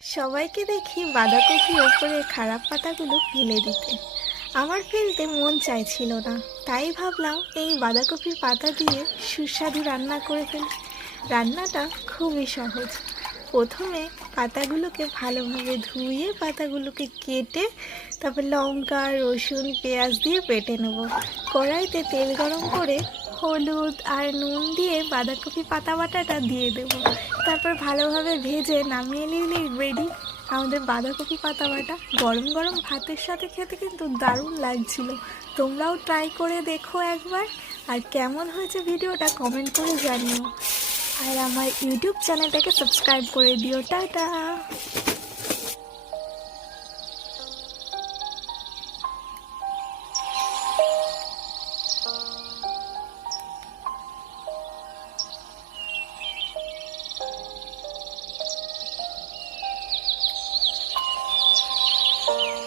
সবাইকে দেখি বাঁধাকপির ওপরে খারাপ পাতাগুলো ফেলে দিতে। আমার ফেলতে মন চাইছিল না, তাই ভাবলাম এই বাঁধাকপির পাতা দিয়ে সুস্বাদু রান্না করে ফেলি। রান্নাটা খুবই সহজ। প্রথমে পাতাগুলোকে ভালোভাবে ধুয়ে পাতাগুলোকে কেটে তারপর লঙ্কা, রসুন, পেঁয়াজ দিয়ে বেটে নেব। কড়াইতে তেল গরম করে হলুদ আর নুন দিয়ে বাঁধাকপি পাতা বাটাটা দিয়ে দেবো। তারপর ভালোভাবে ভেজে নামিয়ে নিলেই রেডি আমাদের বাঁধাকপি পাতা বাটা। গরম গরম ভাতের সাথে খেতে কিন্তু দারুণ লাগছিল। তোমরাও ট্রাই করে দেখো একবার, আর কেমন হয়েছে ভিডিওটা কমেন্ট করে জানিও। আর আমার ইউটিউব চ্যানেলটাকে সাবস্ক্রাইব করে দিও। টাটা।